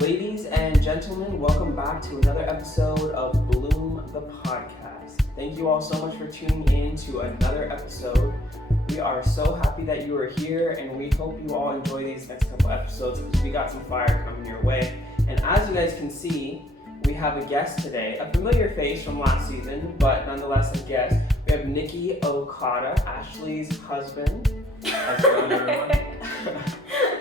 Ladies and gentlemen, welcome back to another episode of Bloom the Podcast. Thank you all so much for tuning in to another episode. We are so happy that you are here, and we hope you all enjoy these next couple episodes because we got some fire coming your way. And as you guys can see, we have a guest today, a familiar face from last season, but nonetheless a guest. We have Nicki Okada, Ashley's husband. How's it going, everyone?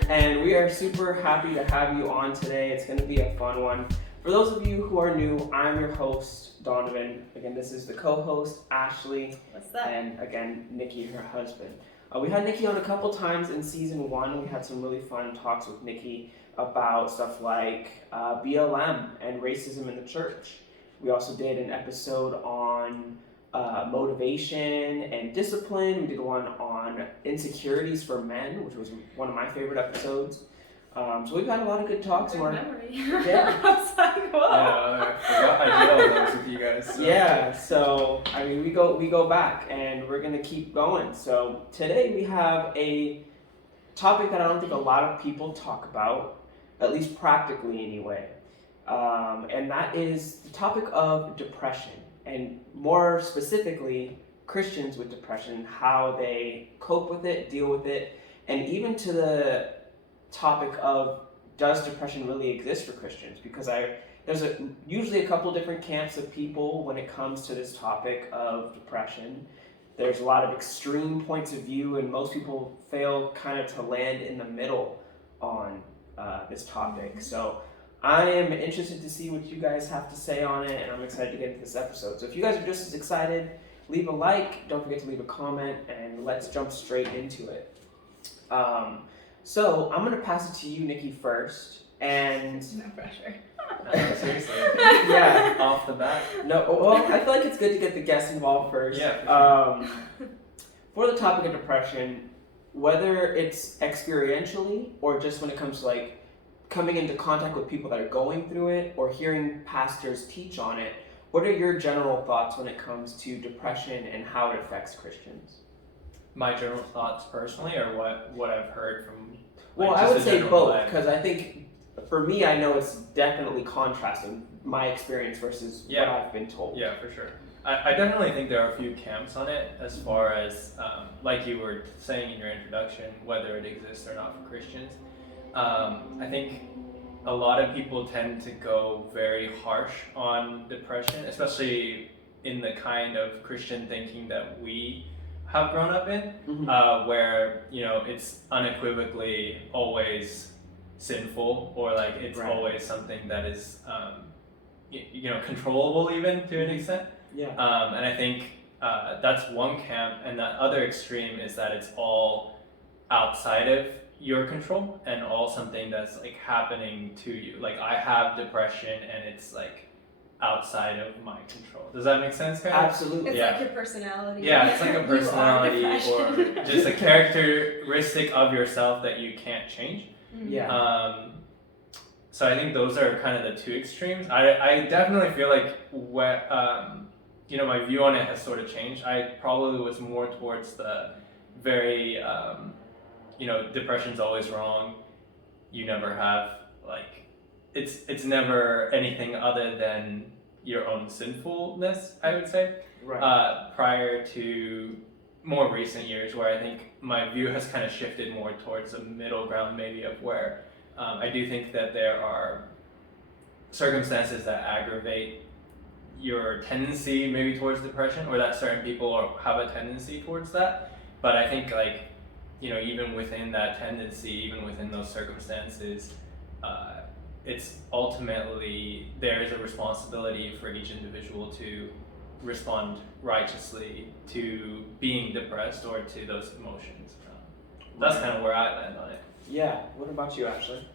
And we are super happy to have you on today. It's going to be a fun one. For those of you who are new, I'm your host, Donovan. Again, this is the co-host, Ashley. What's that? And again, Nicki, her husband. We had Nicki on a couple times in season 1. We had some really fun talks with Nicki about stuff like BLM and racism in the church. We also did an episode on motivation and discipline. We did one on insecurities for men, which was one of my favorite episodes. So we've had a lot of good talks. Good memory. Yeah. I was like, whoa. Yeah, I forgot I did all those with you guys. So. Yeah, so I mean we go back and we're gonna keep going. So today we have a topic that I don't think a lot of people talk about, at least practically anyway. And that is the topic of depression, and more specifically, Christians with depression, how they cope with it, deal with it, and even to the topic of, does depression really exist for Christians? Because there's usually a couple different camps of people when it comes to this topic of depression. There's a lot of extreme points of view, and most people fail kind of to land in the middle on this topic. So I am interested to see what you guys have to say on it, and I'm excited to get into this episode. So if you guys are just as excited, leave a like, don't forget to leave a comment, and let's jump straight into it. So I'm going to pass it to you, Nicki, first. And No pressure. Seriously. Yeah. Off the bat. No, well, I feel like it's good to get the guests involved first. Yeah, For the topic of depression, whether it's experientially or just when it comes to like coming into contact with people that are going through it or hearing pastors teach on it, what are your general thoughts when it comes to depression and how it affects Christians? My general thoughts personally, or what I've heard from. Well, like, I just would a say general both, life. because I think for me, I know it's definitely contrasting my experience versus what I've been told. Yeah, for sure. I definitely think there are a few camps on it as far as, like you were saying in your introduction, whether it exists or not for Christians. I think a lot of people tend to go very harsh on depression, especially in the kind of Christian thinking that we have grown up in, where, you know, it's unequivocally always sinful, or like it's Right. always something that is, you know, controllable even to an extent. Yeah. And I think that's one camp, and that other extreme is that it's all outside of your control and all something that's like happening to you. Like I have depression and it's like outside of my control. Does that make sense, guys? Absolutely. It's Yeah. like your personality. Yeah, it's like a You are personality depression. or just a characteristic of yourself that you can't change. Yeah. So I think those are kind of the two extremes. I definitely feel like you know, my view on it has sort of changed. I probably was more towards the very, you know, depression's always wrong. You never have, like, it's never anything other than your own sinfulness, I would say. Right. Prior to more recent years, where I think my view has kind of shifted more towards a middle ground, maybe, of where I do think that there are circumstances that aggravate your tendency maybe towards depression, or that certain people have a tendency towards that. But I think, like, you know, even within that tendency, even within those circumstances, it's ultimately there is a responsibility for each individual to respond righteously to being depressed or to those emotions. That's kind of where I land on it. Yeah. What about you, Ashley?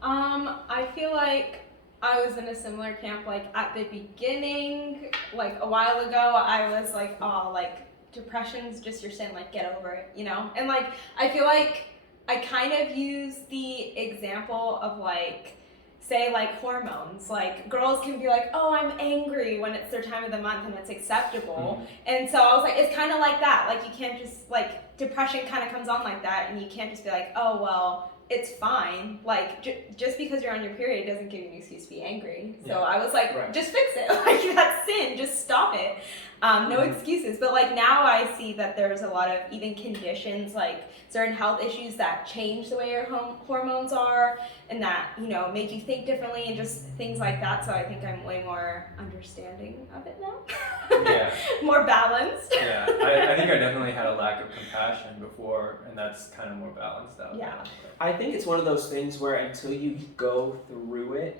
I feel like I was in a similar camp. Like at the beginning, like a while ago, I was like, oh, like depression's just your sin, like get over it, you know? And like I feel like I kind of use the example of like, say like hormones. Like girls can be like, oh, I'm angry when it's their time of the month and it's acceptable. And so I was like, it's kind of like that. Like you can't just like, depression kind of comes on like that, and you can't just be like, oh well, it's fine. Like, just because you're on your period doesn't give you an excuse to be angry. So Yeah. I was like, Right. just fix it. Like, that's sin. Just stop it. No excuses. But like now I see that there's a lot of even conditions, like certain health issues that change the way your hormones are, and that, you know, make you think differently and just things like that. So I think I'm way more understanding of it now. Yeah. More balanced. Yeah, I think I definitely had a lack of compassion before, and that's kind of more balanced out Yeah. now. I think it's one of those things where until you go through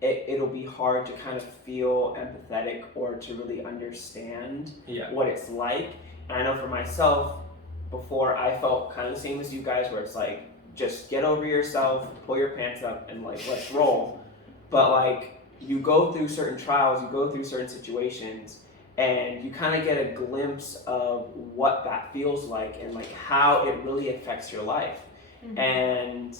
it'll be hard to kind of feel empathetic or to really understand Yeah. what it's like. And I know for myself, before I felt kind of the same as you guys, where it's like, just get over yourself, pull your pants up, and like, let's roll. But like, you go through certain trials, you go through certain situations, and you kind of get a glimpse of what that feels like and like how it really affects your life. Mhm. And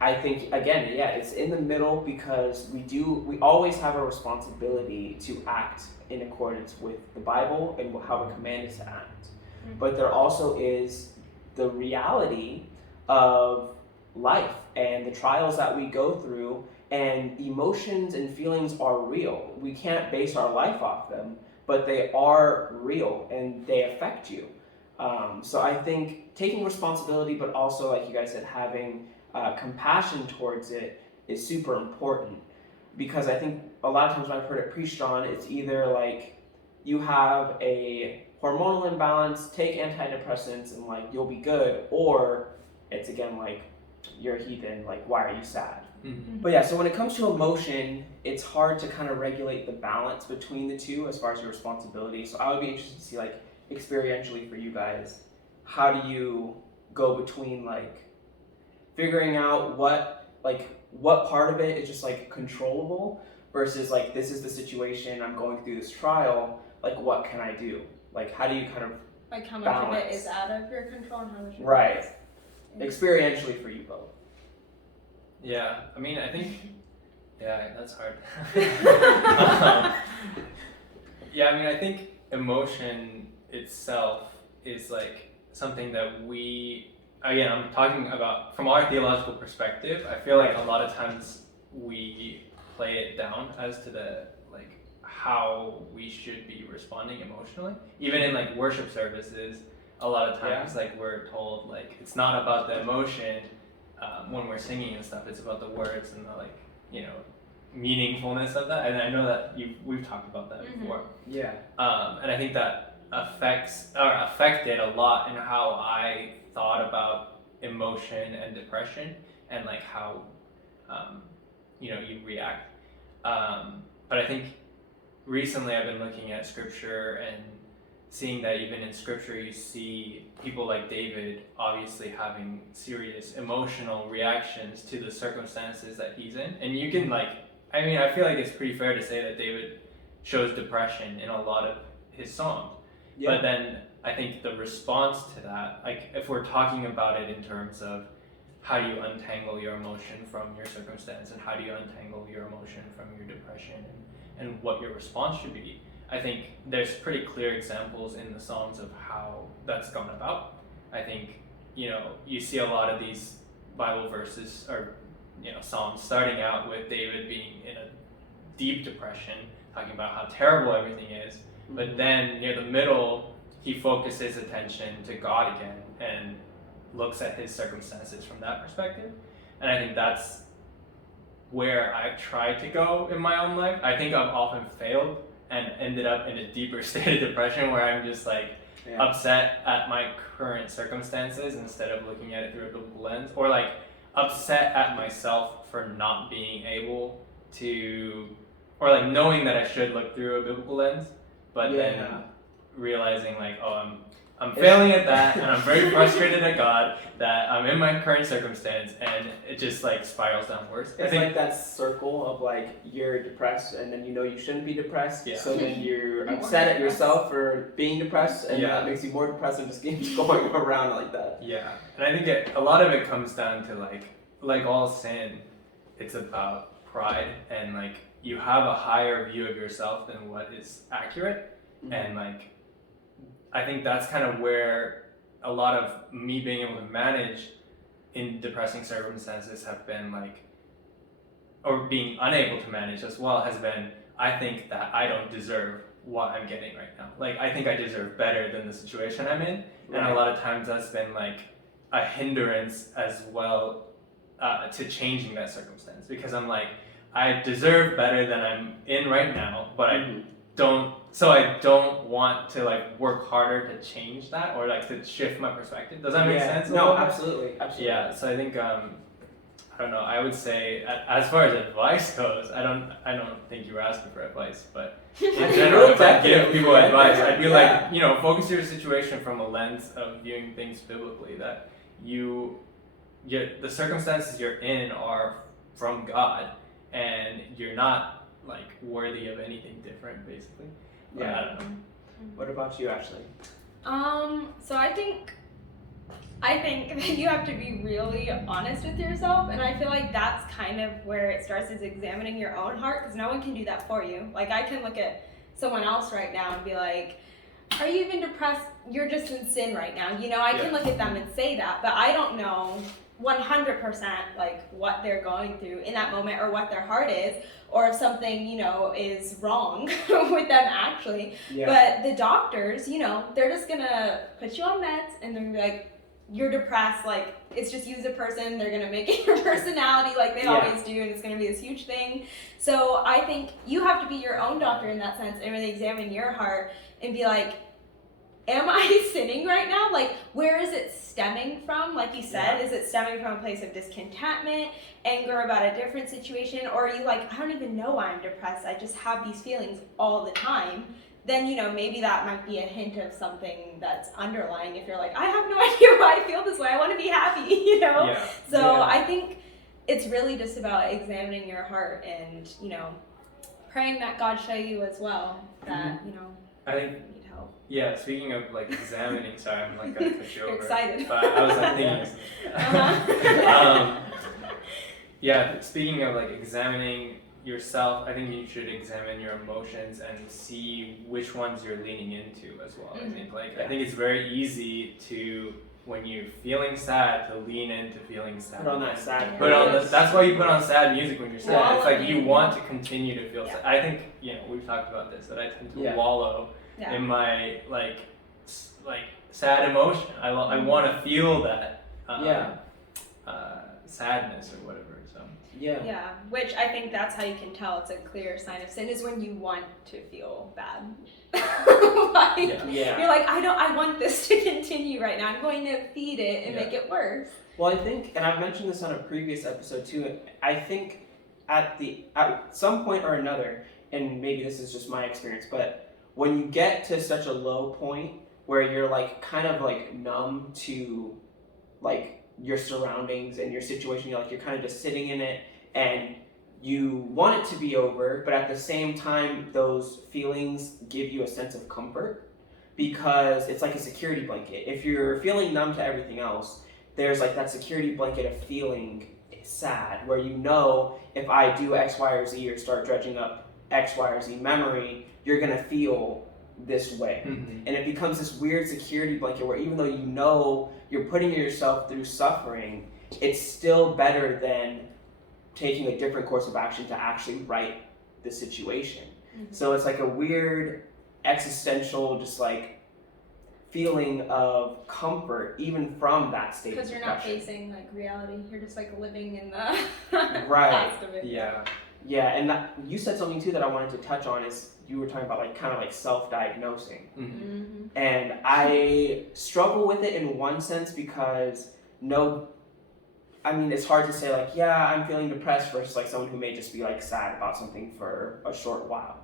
I think again, yeah, it's in the middle because we always have a responsibility to act in accordance with the Bible and how we're commanded to act. Mhm. But there also is the reality of life and the trials that we go through, and emotions and feelings are real. We can't base our life off them, but they are real and they affect you. So I think taking responsibility, but also, like you guys said, having compassion towards it is super important, because I think a lot of times when I've heard it preached on, it's either like you have a hormonal imbalance, take antidepressants and like you'll be good, or it's again like you're a heathen, like why are you sad? Mm-hmm. But yeah, so when it comes to emotion, it's hard to kind of regulate the balance between the two as far as your responsibility. So I would be interested to see, like, experientially for you guys, how do you go between like figuring out what part of it is just like controllable versus like, this is the situation, I'm going through this trial, like what can I do? Like how do you kind of Like how much of it balance is out of your control and how much of it Right. is experientially for you both? Yeah, I mean, I think, yeah, that's hard. Yeah, I mean, I think emotion itself is like something that we, again, I'm talking about from our theological perspective. I feel like a lot of times we play it down as to the like how we should be responding emotionally. Even in like worship services, a lot of times like we're told like it's not about the emotion when we're singing and stuff. It's about the words and the like, you know, meaningfulness of that. And I know that we've talked about that before. Yeah. And I think that affected a lot in how I thought about emotion and depression and like how you know, you react. But I think recently I've been looking at scripture and seeing that even in scripture you see people like David obviously having serious emotional reactions to the circumstances that he's in. And you can like, I mean, I feel like it's pretty fair to say that David shows depression in a lot of his songs. Yeah. But then I think the response to that, like if we're talking about it in terms of how do you untangle your emotion from your circumstance and how do you untangle your emotion from your depression and what your response should be, I think there's pretty clear examples in the Psalms of how that's gone about. I think, you know, you see a lot of these Bible verses or, you know, Psalms starting out with David being in a deep depression, talking about how terrible everything is, but then near the middle, he focuses attention to God again and looks at his circumstances from that perspective. And I think that's where I've tried to go in my own life. I think I've often failed and ended up in a deeper state of depression where I'm just like upset at my current circumstances instead of looking at it through a biblical lens, or like upset at myself for not being able to, or like knowing that I should look through a biblical lens, but then realizing like, oh, I'm failing at that, and I'm very frustrated at God that I'm in my current circumstance, and it just like spirals down worse. It's like that circle of like you're depressed, and then you know you shouldn't be depressed. Yeah. So then you're upset at yourself for being depressed, and that makes you more depressed, and just keeps going around like that. Yeah, and I think a lot of it comes down to like all sin, it's about pride, and like you have a higher view of yourself than what is accurate, and like I think that's kind of where a lot of me being able to manage in depressing circumstances have been like, or being unable to manage as well, has been, I think that I don't deserve what I'm getting right now. Like, I think I deserve better than the situation I'm in. And a lot of times that's been like a hindrance as well to changing that circumstance, because I'm like, I deserve better than I'm in right now, but I don't want to like work harder to change that, or like to shift my perspective. Does that make sense? No, absolutely. Yeah, so I think I don't know, I would say as far as advice goes, I don't think you were asking for advice, but in general, if I give people advice, I'd be like, focus your situation from a lens of viewing things biblically, that the circumstances you're in are from God, and you're not like worthy of anything different, basically. But I don't know. What about you, Ashley? So I think that you have to be really honest with yourself, and I feel like that's kind of where it starts, is examining your own heart, because no one can do that for you. Like, I can look at someone else right now and be like, are you even depressed? You're just in sin right now. I can look at them and say that, but I don't know 100% like what they're going through in that moment, or what their heart is, or if something is wrong with them actually. But the doctors, they're just gonna put you on meds and they're gonna be like, you're depressed, like it's just you as a person. They're gonna make it your personality like they always do, and it's gonna be this huge thing. So I think you have to be your own doctor in that sense, and really examine your heart and be like, am I sinning right now? Like, where is it stemming from? Like you said, is it stemming from a place of discontentment, anger about a different situation? Or are you like, I don't even know why I'm depressed, I just have these feelings all the time? Then, maybe that might be a hint of something that's underlying. If you're like, I have no idea why I feel this way, I want to be happy, I think it's really just about examining your heart and, praying that God show you as well that, I think, need help. Yeah, speaking of like examining, sorry, I'm like gonna cut you over. You're excited. But I was like thinking. Speaking of like examining yourself, I think you should examine your emotions and see which ones you're leaning into as well. I think I think it's very easy to, when you're feeling sad, to lean into feeling sad. Put on that sad. That's why you put on sad music when you're sad. Wallow. It's like you want to continue to feel sad. I think we've talked about this, that I tend to wallow in my like sad emotion. I want to feel that sadness or whatever. So yeah, which I think that's how you can tell it's a clear sign of sin, is when you want to feel bad. You're like, I want this to continue right now. I'm going to feed it and make it worse. Well, I think, and I've mentioned this on a previous episode too, I think at some point or another, and maybe this is just my experience, but when you get to such a low point where you're like kind of like numb to like your surroundings and your situation, you're kind of just sitting in it, and you want it to be over, but at the same time those feelings give you a sense of comfort, because it's like a security blanket. If you're feeling numb to everything else, there's like that security blanket of feeling sad, where if I do X, Y, or Z, or start dredging up X, Y, or Z memory, you're gonna feel this way. And it becomes this weird security blanket where even though you're putting yourself through suffering, it's still better than taking a different course of action to actually right the situation. So it's like a weird existential just like feeling of comfort even from that state of because you're depression. not facing like reality, you're just like living in the past of it. And you said something too that I wanted to touch on, is you were talking about like kind of like self-diagnosing. And I struggle with it in one sense, because it's hard to say like, I'm feeling depressed, versus like someone who may just be like sad about something for a short while.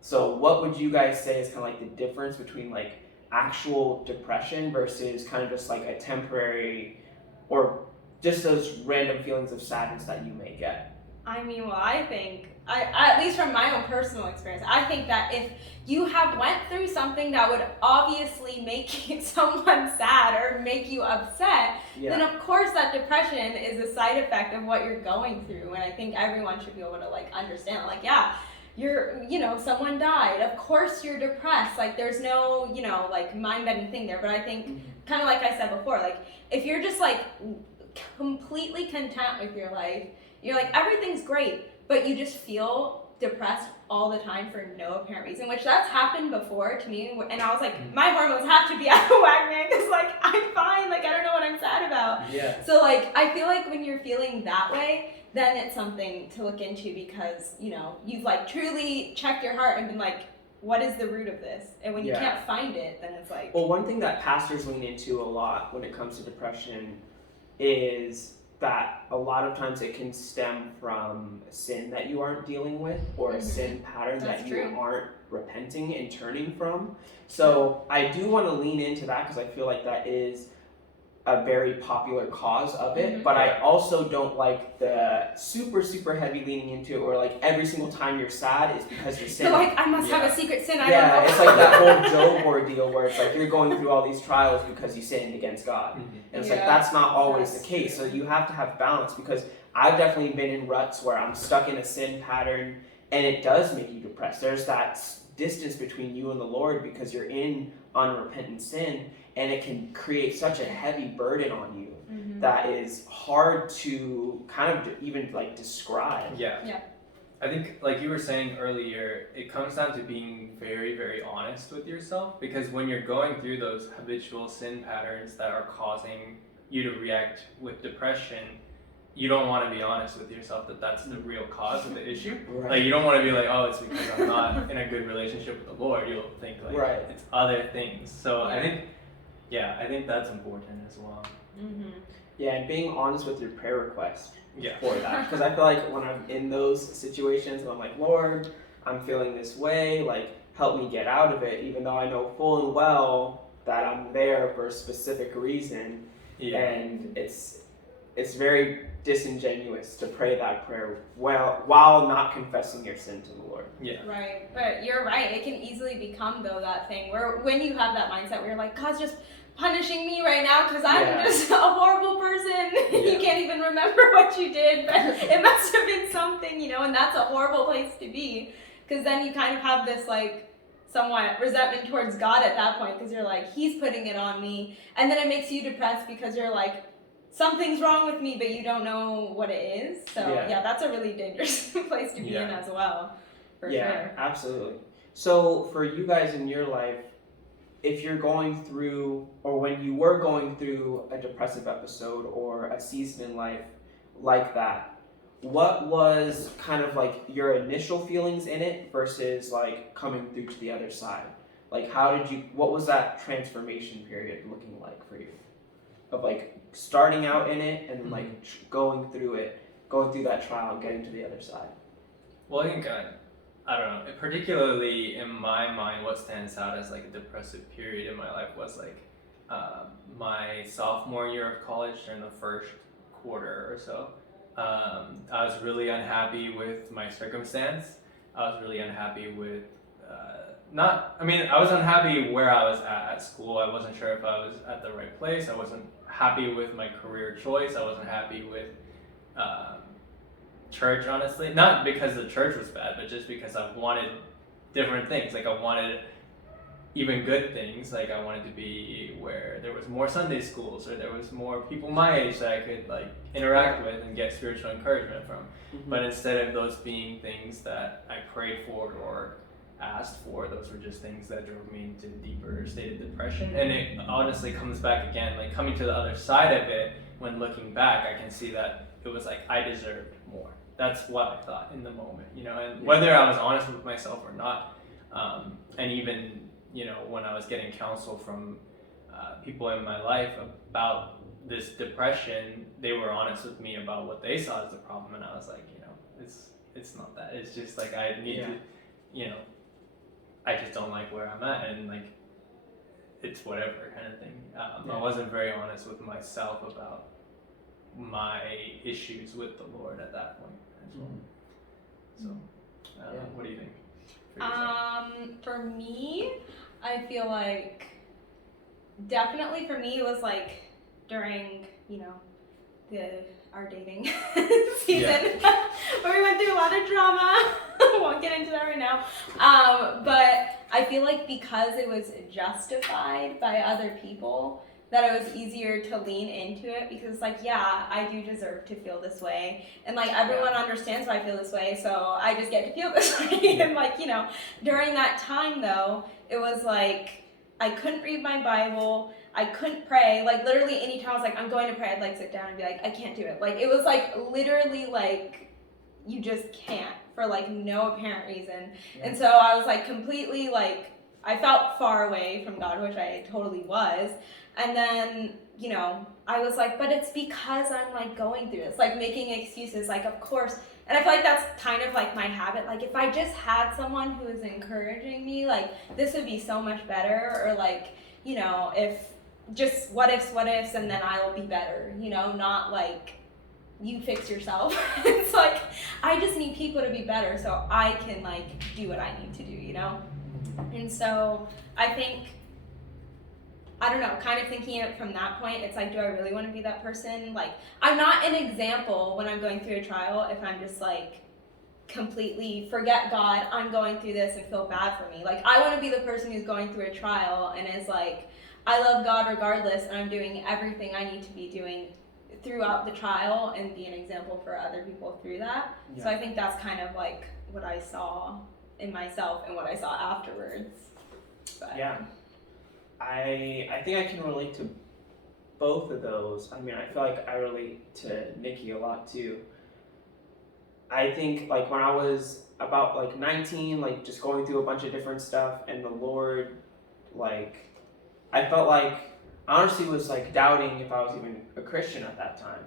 So what would you guys say is kind of like the difference between like actual depression versus kind of just like a temporary, or just those random feelings of sadness that you may get? I think, at least from my own personal experience, I think that if you have went through something that would obviously make someone sad or make you upset, then of course that depression is a side effect of what you're going through. And I think everyone should be able to like understand, like, you're, someone died, of course you're depressed. Like there's no, mind-bending thing there. But I think, kind of like I said before, like if you're just like completely content with your life. You're like, everything's great, but you just feel depressed all the time for no apparent reason, which that's happened before to me, and I was like, my hormones have to be out of whack, man, because like I'm fine, like I don't know what I'm sad about. Yeah. So like I feel like when you're feeling that way, then it's something to look into, because you know you've like truly checked your heart and been like, what is the root of this? And when you can't find it, then it's like, well, one thing that pastors lean into a lot when it comes to depression is that a lot of times it can stem from sin that you aren't dealing with, or a sin pattern that you aren't repenting and turning from. So I do want to lean into that, because I feel like that is a very popular cause of it, but I also don't like the super heavy leaning into it, where like every single time you're sad is because you're sinning. so like I must have a secret sin. I Yeah, don't know. it's like that whole Job ordeal where it's like you're going through all these trials because you sinned against God. And it's like that's not always the case. So you have to have balance, because I've definitely been in ruts where I'm stuck in a sin pattern, and it does make you depressed. There's that distance between you and the Lord because you're in unrepentant sin, and it can create such a heavy burden on you that is hard to kind of even like describe. Yeah. I think, like you were saying earlier, it comes down to being very, very honest with yourself, because when you're going through those habitual sin patterns that are causing you to react with depression, you don't want to be honest with yourself that that's the real cause of the issue. Right. Like, you don't want to be like, oh, it's because I'm not in a good relationship with the Lord. You'll think like it's other things. So I think that's important as well. Yeah, and being honest with your prayer request Yeah. for that. Because I feel like when I'm in those situations and I'm like, Lord, I'm feeling this way, like help me get out of it, even though I know full and well that I'm there for a specific reason. And it's very disingenuous to pray that prayer while not confessing your sin to the Lord. Yeah. Right, but you're right. It can easily become though that thing where when you have that mindset where you're like, God's just punishing me right now because I'm just a horrible person. You can't even remember what you did, but it must have been something, you know, and that's a horrible place to be, because then you kind of have this like somewhat resentment towards God at that point, because you're like, he's putting it on me, and then it makes you depressed because you're like, something's wrong with me, but you don't know what it is. So yeah that's a really dangerous place to be in as well, for sure. Absolutely. So for you guys in your life, if you're going through, or when you were going through a depressive episode or a season in life like that, what was kind of like your initial feelings in it versus like coming through to the other side? Like what was that transformation period looking like for you? Of like starting out in it and like going through that trial and getting to the other side. Well, I think I don't know. Particularly in my mind, what stands out as like a depressive period in my life was like my sophomore year of college, during the first quarter or so. I was really unhappy with my circumstance. I was really unhappy with I was unhappy where I was at school. I wasn't sure if I was at the right place. I wasn't happy with my career choice. I wasn't happy with church, honestly. Not because the church was bad, but just because I wanted different things. Like I wanted even good things. Like I wanted to be where there was more Sunday schools, or there was more people my age that I could like interact with and get spiritual encouragement from. But instead of those being things that I prayed for or asked for, those were just things that drove me into deeper state of depression. And it honestly comes back again, like coming to the other side of it, when looking back, I can see that it was like I deserved more. That's what I thought in the moment, you know, and whether I was honest with myself or not, and even, you know, when I was getting counsel from people in my life about this depression, they were honest with me about what they saw as the problem, and I was like, you know, it's not that. It's just like I need to, you know, I just don't like where I'm at, and like it's whatever kind of thing. I wasn't very honest with myself about my issues with the Lord at that point as well. So, what do you think? For me, I feel like definitely for me it was like during, you know, our dating season where we went through a lot of drama. Won't get into that right now. But I feel like because it was justified by other people, that it was easier to lean into it because like, yeah, I do deserve to feel this way, and like everyone understands why I feel this way, so I just get to feel this way. And like, you know, during that time though, it was like I couldn't read my Bible, I couldn't pray. Like literally anytime I was like, I'm going to pray, I'd like sit down and be like, I can't do it. Like it was like literally like you just can't for like no apparent reason. And so I was like completely like, I felt far away from God, which I totally was. And then, you know, I was like, but it's because I'm like going through this, like making excuses, like of course. And I feel like that's kind of like my habit. Like if I just had someone who was encouraging me, like this would be so much better. Or like, you know, if just what ifs, and then I'll be better, you know, not like you fix yourself. It's like, I just need people to be better so I can like do what I need to do, you know? And so I think, I don't know, kind of thinking it from that point, it's like, do I really want to be that person? Like, I'm not an example when I'm going through a trial if I'm just like, completely forget God, I'm going through this and feel bad for me. Like, I want to be the person who's going through a trial and is like, I love God regardless, and I'm doing everything I need to be doing throughout the trial and be an example for other people through that. Yeah. So I think that's kind of like what I saw in myself and what I saw afterwards. But. Yeah. I think I can relate to both of those. I mean, I feel like I relate to Nicki a lot too. I think like when I was about like 19, like just going through a bunch of different stuff, and the Lord, like, I felt like I honestly was like doubting if I was even a Christian at that time.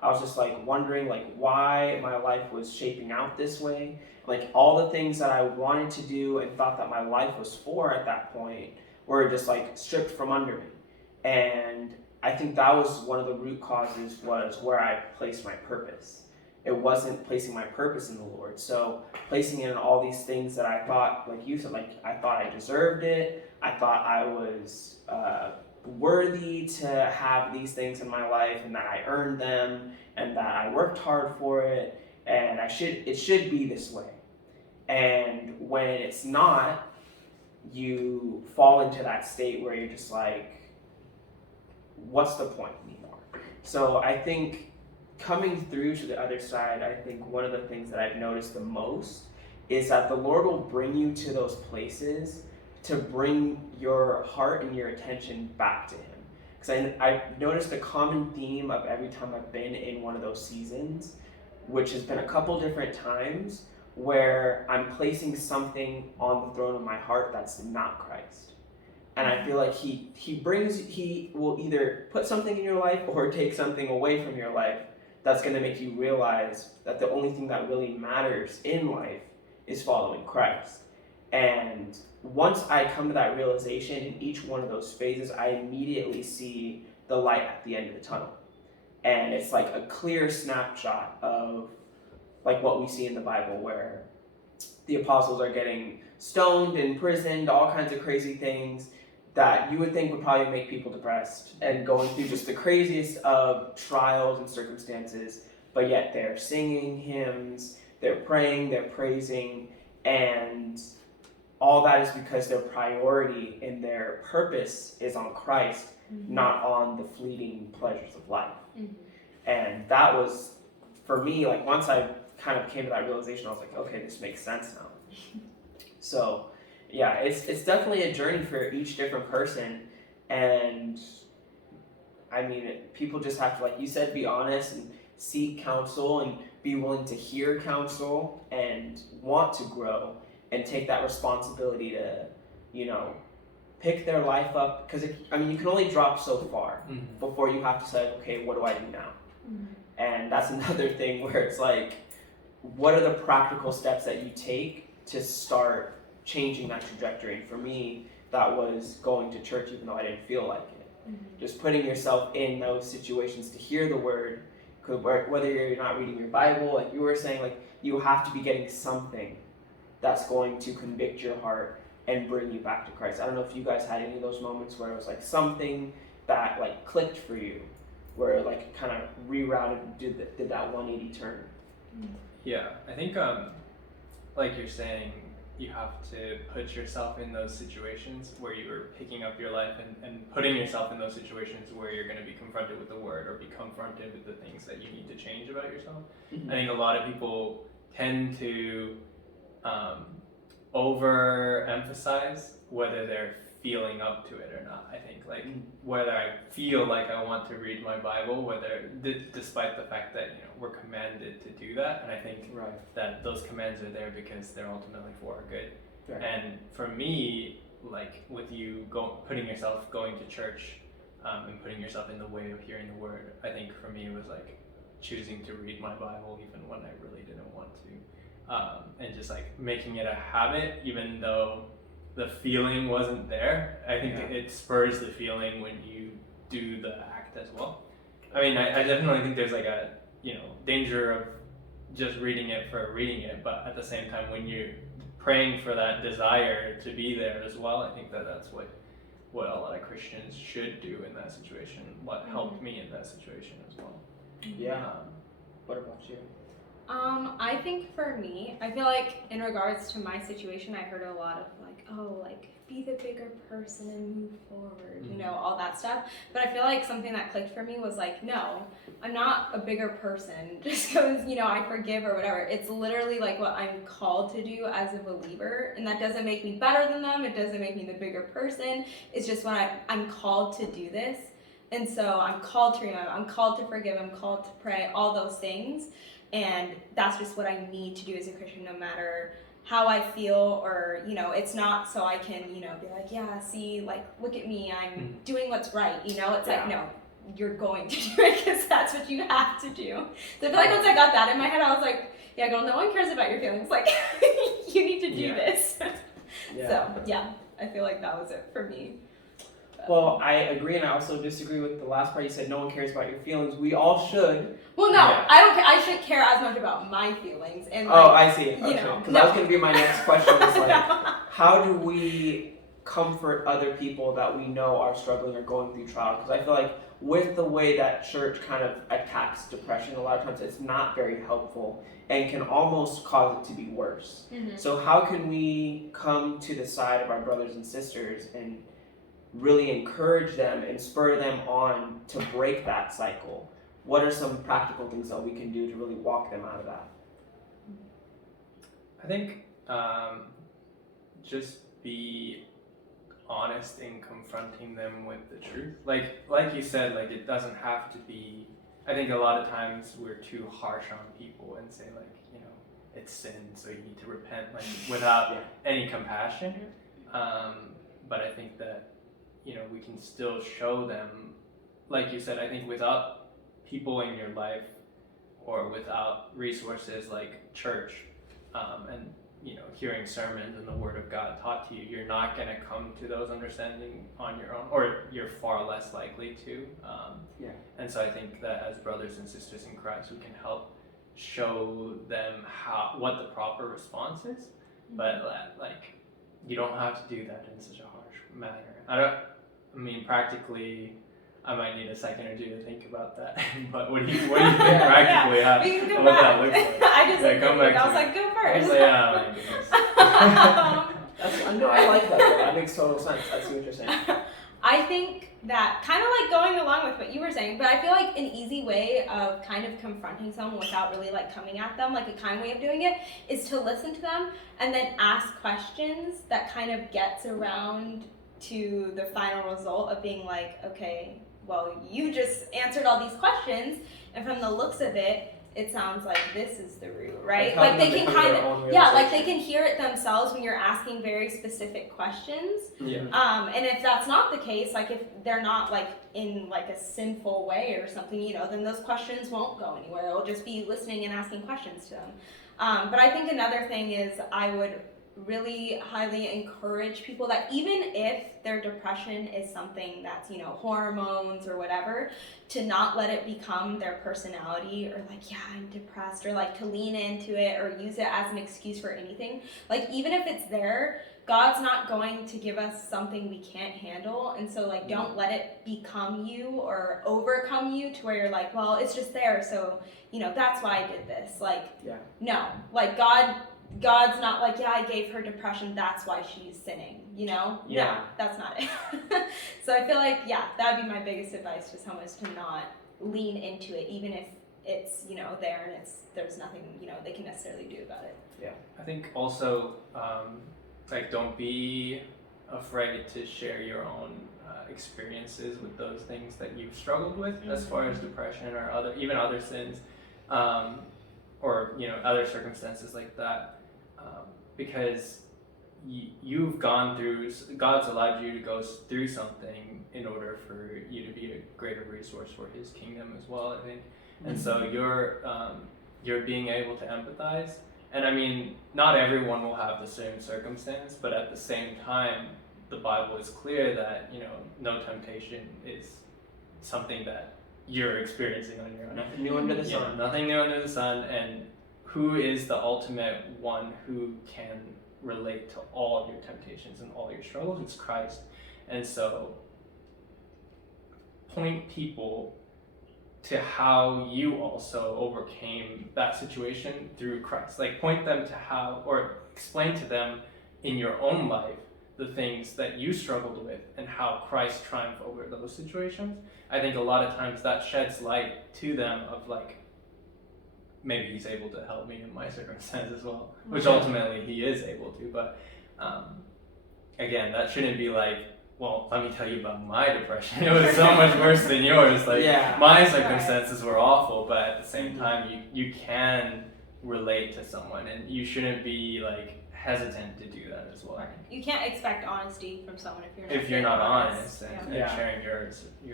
I was just like wondering like why my life was shaping out this way. Like all the things that I wanted to do and thought that my life was for at that point were just like stripped from under me. And I think that was one of the root causes, was where I placed my purpose. It wasn't placing my purpose in the Lord. So placing it in all these things that I thought, like you said, like I thought I deserved it. I thought I was worthy to have these things in my life, and that I earned them, and that I worked hard for it, and it should be this way. And when it's not, you fall into that state where you're just like, what's the point anymore? So I think coming through to the other side, I think one of the things that I've noticed the most is that the Lord will bring you to those places to bring your heart and your attention back to Him. Because I've noticed a common theme of every time I've been in one of those seasons, which has been a couple different times, where I'm placing something on the throne of my heart that's not Christ. And I feel like he will either put something in your life or take something away from your life that's going to make you realize that the only thing that really matters in life is following Christ. And once I come to that realization in each one of those phases, I immediately see the light at the end of the tunnel. And it's like a clear snapshot of like what we see in the Bible, where the apostles are getting stoned, imprisoned, all kinds of crazy things that you would think would probably make people depressed, and going through just the craziest of trials and circumstances, but yet they're singing hymns, they're praying, they're praising, and all that is because their priority and their purpose is on Christ, not on the fleeting pleasures of life. And that was, for me, like once I kind of came to that realization, I was like, okay, this makes sense now. So yeah, it's definitely a journey for each different person. And I mean, people just have to, like you said, be honest and seek counsel and be willing to hear counsel and want to grow and take that responsibility to, you know, pick their life up. Because, I mean, you can only drop so far before you have to say, okay, what do I do now? And that's another thing where it's like, what are the practical steps that you take to start changing that trajectory? And for me, that was going to church even though I didn't feel like it. Just putting yourself in those situations to hear the word, whether you're not reading your Bible, like you were saying, like you have to be getting something that's going to convict your heart and bring you back to Christ. I don't know if you guys had any of those moments where it was like something that like clicked for you, where it like kind of rerouted, did that 180 turn. Yeah, I think like you're saying, you have to put yourself in those situations where you're picking up your life and putting yourself in those situations where you're going to be confronted with the word or be confronted with the things that you need to change about yourself. I think a lot of people tend to overemphasize whether they're feeling up to it or not. I think like whether I feel like I want to read my Bible, whether despite the fact that we're commanded to do that, and I think that those commands are there because they're ultimately for our good. Right. And for me, like with you putting yourself going to church and putting yourself in the way of hearing the word, I think for me it was like choosing to read my Bible even when I really didn't want to, and just like making it a habit even though the feeling wasn't there. I think it spurs the feeling when you do the act as well. I mean, I definitely think there's like a danger of just reading it for reading it, but at the same time when you're praying for that desire to be there as well, I think that's what a lot of Christians should do in that situation. What helped me in that situation as well. Yeah. What about you? I think for me, I feel like in regards to my situation, I heard a lot of like be the bigger person and move forward, all that stuff. But I feel like something that clicked for me was like, no, I'm not a bigger person just because, I forgive or whatever. It's literally like what I'm called to do as a believer. And that doesn't make me better than them. It doesn't make me the bigger person. It's just when I'm called to do this. And so I'm called to remember, I'm called to forgive, I'm called to pray, all those things. And that's just what I need to do as a Christian, no matter how I feel, or it's not so I can be like, yeah, see, like, look at me, I'm doing what's right. It's like, no, you're going to do it because that's what you have to do. So I feel like once I got that in my head, I was like, yeah, girl, no one cares about your feelings. Like, you need to do this. So yeah, I feel like that was it for me. Well, I agree, and I also disagree with the last part. You said no one cares about your feelings. We all should. Well, no, I don't care. I shouldn't care as much about my feelings. And I see. Okay. Because that was going to be my next question. Is like, how do we comfort other people that we know are struggling or going through trials? Because I feel like with the way that church kind of attacks depression, a lot of times it's not very helpful and can almost cause it to be worse. So how can we come to the side of our brothers and sisters and really encourage them and spur them on to break that cycle? What are some practical things that we can do to really walk them out of that? I think just be honest in confronting them with the truth. Like you said, like it doesn't have to be. I think a lot of times we're too harsh on people and say like, it's sin, so you need to repent, like without any compassion. But I think that we can still show them, like you said, I think without people in your life or without resources like church and hearing sermons and the word of God taught to you, you're not going to come to those understanding on your own, or you're far less likely to. And so I think that as brothers and sisters in Christ, we can help show them what the proper response is, but like you don't have to do that in such a harsh manner. I mean, practically, I might need a second or two to think about that. But what do you think practically? What that looks like? I just I was like, go first. My goodness. I like that. That makes total sense. I see what you're saying. I think that kind of like going along with what you were saying, but I feel like an easy way of kind of confronting someone without really like coming at them, like a kind way of doing it, is to listen to them and then ask questions that kind of gets around to the final result of being like, okay, well, you just answered all these questions, and from the looks of it, it sounds like this is the root, right? Like they can kind of, like they can hear it themselves when you're asking very specific questions. And if that's not the case, like if they're not like in like a sinful way or something, then those questions won't go anywhere. It'll just be listening and asking questions to them. But I think another thing is I would really highly encourage people that even if their depression is something that's, hormones or whatever, to not let it become their personality or like, yeah, I'm depressed, or like to lean into it or use it as an excuse for anything. Like even if it's there, God's not going to give us something we can't handle. And so like, don't let it become you or overcome you to where you're like, well, it's just there. So, that's why I did this. Like, no, like God God's not like, yeah, I gave her depression, that's why she's sinning, you know? Yeah. No, that's not it. So I feel like, yeah, that would be my biggest advice to someone, is to not lean into it, even if it's, you know, there and there's nothing, you know, they can necessarily do about it. Yeah. I think also, like, don't be afraid to share your own experiences with those things that you've struggled with, as far as depression or other sins, or, you know, other circumstances like that, because you've gone through, God's allowed you to go through something in order for you to be a greater resource for His kingdom as well, I think. And so you're being able to empathize. And I mean, not everyone will have the same circumstance, but at the same time, the Bible is clear that, you know, no temptation is something that you're experiencing on your own. Nothing new under the sun. Nothing new under the sun. And who is the ultimate one who can relate to all of your temptations and all your struggles? It's Christ. And so point people to how you also overcame that situation through Christ. Like, point them to how, or explain to them in your own life the things that you struggled with and how Christ triumphed over those situations. I think a lot of times that sheds light to them of, like, maybe He's able to help me in my circumstance as well, which ultimately He is able to. But again, that shouldn't be like, well, let me tell you about my depression. It was so much worse than yours. Like, my circumstances were awful, but at the same time, you can relate to someone, and you shouldn't be, like, hesitant to do that as well. You can't expect honesty from someone if you're not honest and Yeah. sharing your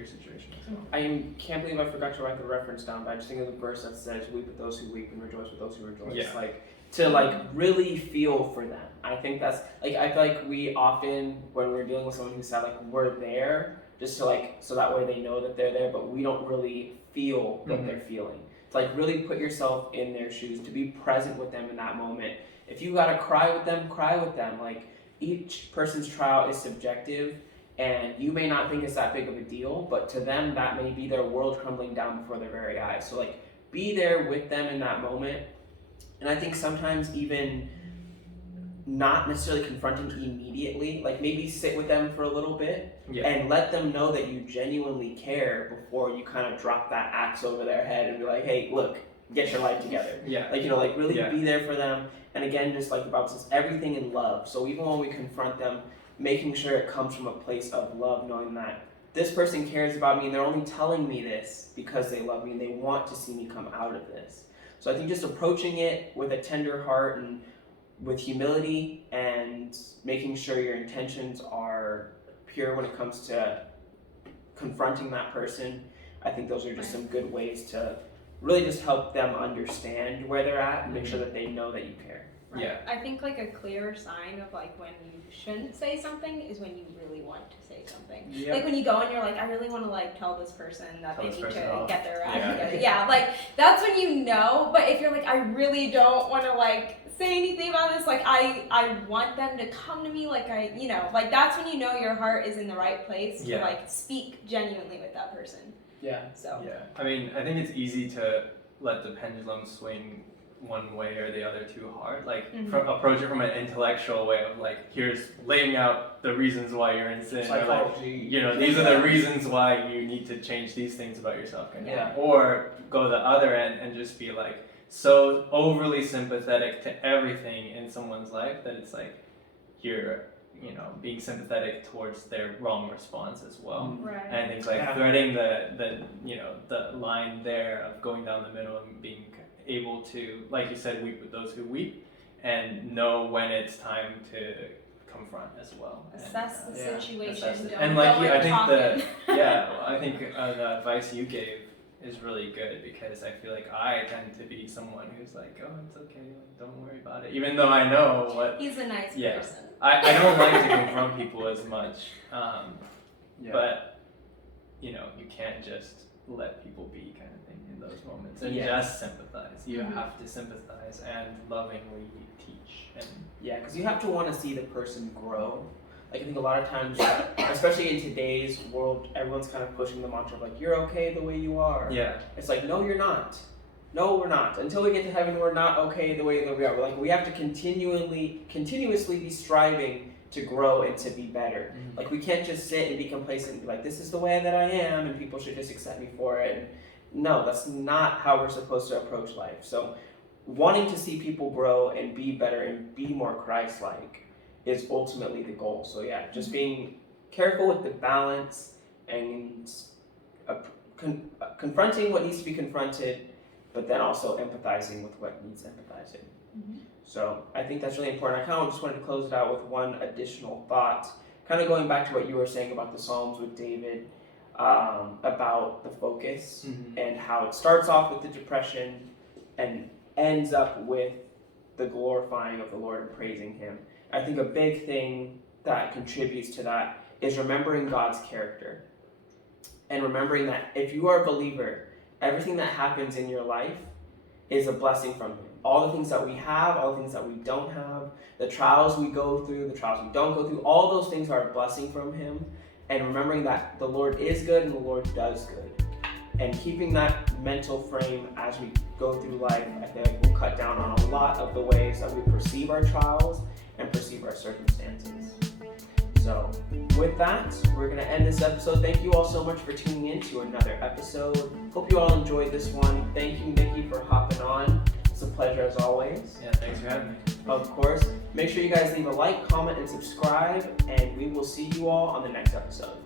situation as well. I can't believe I forgot to write the reference down, but I just think of the verse that says, "Weep with those who weep and rejoice with those who rejoice." Yeah. Like, to, like, really feel for them. I think that's, like, I feel like we often, when we're dealing with someone who's sad, like, we're there just to, like, so that way they know that they're there, but we don't really feel what they're feeling. To, like, really put yourself in their shoes, to be present with them in that moment. If you gotta cry with them, cry with them. Like, each person's trial is subjective, and you may not think it's that big of a deal, but to them, that may be their world crumbling down before their very eyes. So, like, be there with them in that moment. And I think sometimes even not necessarily confronting immediately, like, maybe sit with them for a little bit and let them know that you genuinely care before you kind of drop that axe over their head and be like, hey, look, get your life together. Like, you know, like, really be there for them. And again, just like the Bible says, everything in love. So even when we confront them, making sure it comes from a place of love, knowing that this person cares about me and they're only telling me this because they love me and they want to see me come out of this. So I think just approaching it with a tender heart and with humility and making sure your intentions are pure when it comes to confronting that person, I think those are just some good ways to really just help them understand where they're at and make sure that they know that you care. Yeah. I think, like, a clear sign of, like, when you shouldn't say something is when you really want to say something. Like, when you go and you're like, I really want to, like, tell this person that they need to get their act together. Yeah, like, that's when you know. But if you're like, I really don't want to, like, say anything about this, like, I want them to come to me, like, you know, like, that's when you know your heart is in the right place to, like, speak genuinely with that person. So. I mean, I think it's easy to let the pendulum swing one way or the other too hard. Like, approach it from an intellectual way of, like, here's laying out the reasons why you're in sin. Or, like, you know, these are the reasons why you need to change these things about yourself. Or go the other end and just be, like, so overly sympathetic to everything in someone's life that it's like you're, you know, being sympathetic towards their wrong response as well. And I think, like, threading the you know, the line there of going down the middle and being able to, like you said, weep with those who weep, and know when it's time to confront as well. Assess the situation. Don't and, like, go I think talking. I think the advice you gave is really good, because I feel like I tend to be someone who's like, oh, it's okay, don't worry about it, even though I know what. He's a nice person. I don't like to confront people as much, but, you know, you can't just let people be, kind of thing, in those moments, and just sympathize. You have to sympathize and lovingly teach. And because you have to want to see the person grow. Like, I think a lot of times, especially in today's world, everyone's kind of pushing the mantra of, like, you're okay the way you are. It's like, no, you're not. No, we're not. Until we get to heaven, we're not okay the way that we are. Like, we have to continuously be striving to grow and to be better. Mhm. Like, we can't just sit and be complacent and be like, this is the way that I am, and people should just accept me for it. And no, that's not how we're supposed to approach life. So, wanting to see people grow and be better and be more Christ-like is ultimately the goal. So yeah, just being careful with the balance and confronting what needs to be confronted, but then also empathizing with what needs empathizing. Mhm. So I think that's really important. I kind of just wanted to close it out with one additional thought, kind of going back to what you were saying about the Psalms with David, about the focus and how it starts off with the depression and ends up with the glorifying of the Lord and praising Him. I think a big thing that contributes to that is remembering God's character and remembering that if you are a believer, everything that happens in your life is a blessing from Him. All the things that we have, all the things that we don't have, the trials we go through, the trials we don't go through, all those things are a blessing from Him. And remembering that the Lord is good and the Lord does good. And keeping that mental frame as we go through life, I feel like will cut down on a lot of the ways that we perceive our trials and perceive our circumstances. So with that, we're going to end this episode. Thank you all so much for tuning in to another episode. Hope you all enjoyed this one. Thank you, Nicki, for hopping on. It's a pleasure as always. Yeah, thanks for having me. Of course. Make sure you guys leave a like, comment, and subscribe, and we will see you all on the next episode.